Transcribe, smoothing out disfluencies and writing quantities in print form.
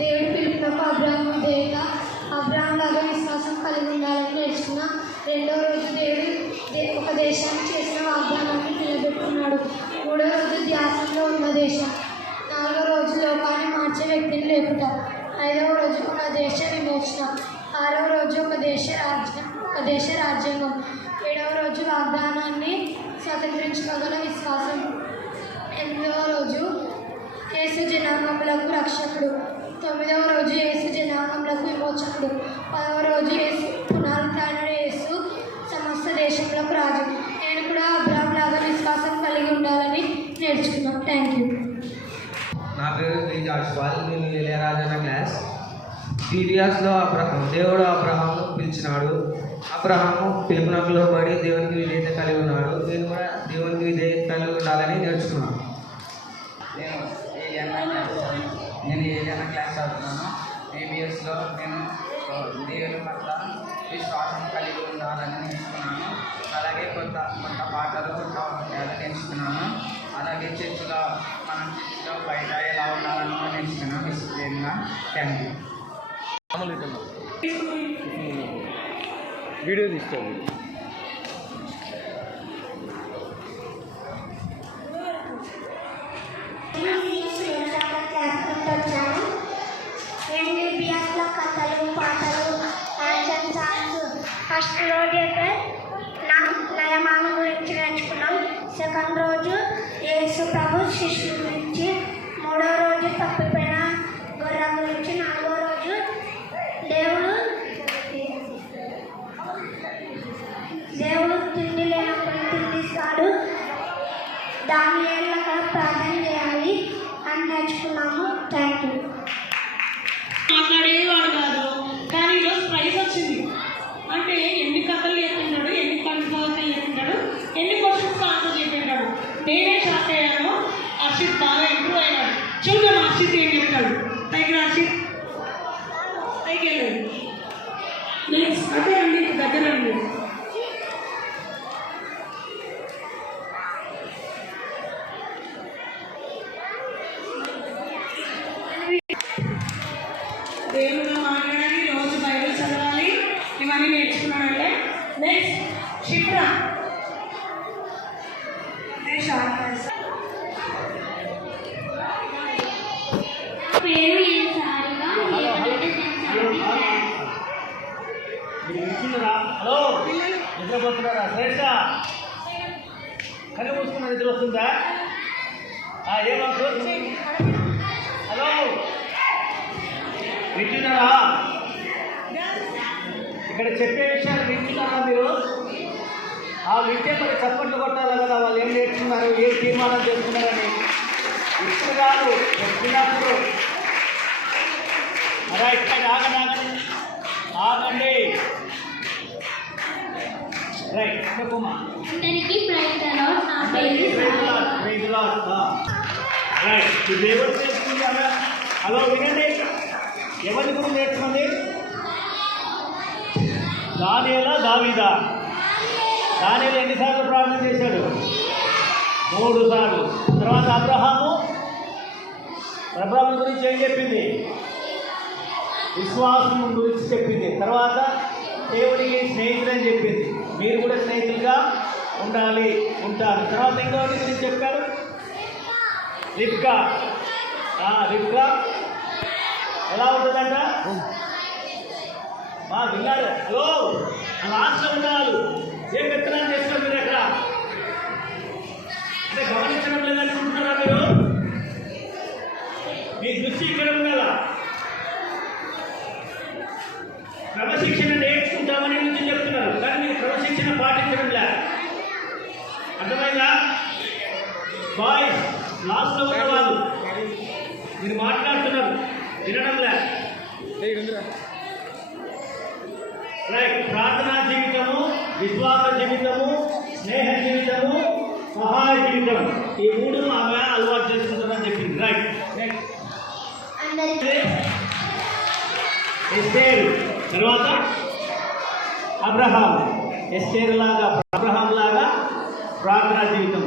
దేవుడి పిలుపునకు అబ్రాహాము దేవుగా అబ్రాహాం లాగా విశ్వాసం కలిగి ఉండాలని నేర్చుకున్న. రెండవ రోజు దేవుడు ఒక దేశాన్ని చేసిన వాగ్దానాన్ని నిలబెట్టుకున్నాడు. మూడవ రోజు ధ్యాసంలో ఉన్న దేశం. నాలుగవ రోజు లోకాన్ని మార్చే వ్యక్తిని లేపుట. ఐదవ రోజు ఒక దేశ విమోచన. ఆరవ రోజు ఒక దేశ రాజ్యాంగం. ఏడవ రోజు వాగ్దానాన్ని స్వతంత్రించుకోగల విశ్వాసం. ఎనిమిదవ రోజు యేసు జనాంగములకు రక్షకుడు. తొమ్మిదవ రోజు యేసు జనాంగములకు విమోచకుడు. 10వ రోజు యేసు పునరుత్థానుడు. యేసు సమస్త దేశంలోకి రాజు. నేను కూడా అబ్రాహాం లాగా విశ్వాసం కలిగి ఉండాలని నేర్చుకున్నాను. Thank you. నా పేరు జాషువాల్. నేను ఇళయరాజా క్లాస్. సీరియాస్లో దేవుడు అబ్రహామును పిలిచినాడు. అబ్రహాము పిలుపునకు లోబడి దేవునికి విధేయత కలిగి ఉన్నాడు. నేను కూడా దేవునికి విధేయత కలిగి ఉండాలని నేర్చుకున్నాను. నేను ఏదైనా క్లాస్ చదువుతున్నాను. ఏబిఎస్లో నేను దేవుని పట్ల విశ్వాసం కలిగి ఉండాలని నేర్చుకున్నాను. అలాగే కొంత పాటలు కొంత నేర్చుకున్నాను. అలాగే చర్చిలో బయట ఎలా ఉండాలని కూడా నేర్చుకున్నాను. డిసిప్లిన్గా. Thank you. వీడియో తీసుకోండి. కథలు, పాటలు, యాక్షన్ సాంగ్స్. ఫస్ట్ రోజు అయితే నయమాను గురించి నేర్చుకున్నాం. సెకండ్ రోజు యేసు ప్రభు శిష్యుల గురించి. మూడో రోజు తప్పిపోయిన గొర్రె గురించి. నాలుగో రోజు దేవుడు తిండి లేనప్పుడు తిండిస్తాడు, దాని ఏళ్ళగా ప్రార్థన చేయాలి అని నేర్చుకున్నాము. Thank you. మాట్లాడేవాడు కాదు, కానీ ఈరోజు ప్రైజ్ వచ్చింది. అంటే ఎన్ని కథలు చెప్పింటాడు, ఎన్ని కన్ఫర్మేషన్ చెప్పింటాడు, ఎన్ని క్వశ్చన్స్ ఆన్సర్ చెప్పింటాడు. నేనే షాక్ అయ్యాను. హర్షిత్ బాగా ఇంప్రూవ్ అయ్యాడు. చూద్దాం హర్షిత్ ఏం చెప్తాడు. పైకి హర్షిత్ పైకి వెళ్ళాడు. నెక్స్ట్ అదే అండి దగ్గర అండి. దేవుడు మాట్లాడాలి, రోజు బైబిల్ చదవాలి, ఇవన్నీ నేర్చుకున్నాడంటే. నెక్స్ట్ క్షిప్ర. పేరు హలో, నిద్రపోతున్నారా? శ్రేష్ట కళ్ళు మూసుకున్న నిద్ర వస్తుందా? ఏమాకు? హలో, వింటున్నారా? ఇక్కడ చెప్పే విషయాలు వింటున్నారా మీరు? వింటే మరి చప్పట్లు కొట్టాలి కదా. వాళ్ళు ఏం నేర్చుకున్నారు, ఏం తీర్మానం చేసుకున్నారని. ఇప్పుడు కాదు, చెప్పినప్పుడు. రైట్, ఆగండి. రైట్, చెప్పమ్మా. రైట్, దేవుడు నేర్చుకుంది. హలో, వినండి. ఎవరి గురించి నేర్చుకుంది? దానియేలా, దావీదా? దానియేలు ఎన్నిసార్లు ప్రార్థన చేశాడు? 3 సార్లు. తర్వాత అబ్రహాము గురించి ఏం చెప్పింది? విశ్వాసం గురించి చెప్పింది. తర్వాత దేవుడికి స్నేహితులని చెప్పింది. మీరు కూడా స్నేహితులుగా ఉండాలి, ఉంటారు. తర్వాత ఇంకోటి గురించి చెప్పారు, రిబ్కా. రిబ్కా ఎలా ఉంటుందంట? విన్నారు? హలో, లాస్ట్లో ఉండాలి. ఏం విత్తనాలు చేస్తారు మీరు ఎక్కడ? అంటే గమనించడం లేదనుకుంటున్నారా మీరు? మీ దృష్టి ఇక్కడ ఉండాలా? క్రమశిక్షణ నేర్చుకుంటామని నుంచి చెప్తున్నారు, కానీ మీరు క్రమశిక్షణ పాటించడం లేదు. అర్థమైందా? బాయ్స్, లాస్ట్లో ఉన్నవాళ్ళు మీరు మాట్లాడుతున్నారు, వినడం లేదు. రైట్, ప్రార్థనా జీవితము, విశ్వాస జీవితము, స్నేహ జీవితము, సహాయ జీవితం, ఈ 3 ఆమె అలవాటు చేసుకుంటుందని చెప్పింది. రైట్, ఎస్తేరు. తర్వాత అబ్రహాం. ఎస్తేరు లాగా, అబ్రహాం లాగా ప్రార్థనా జీవితం.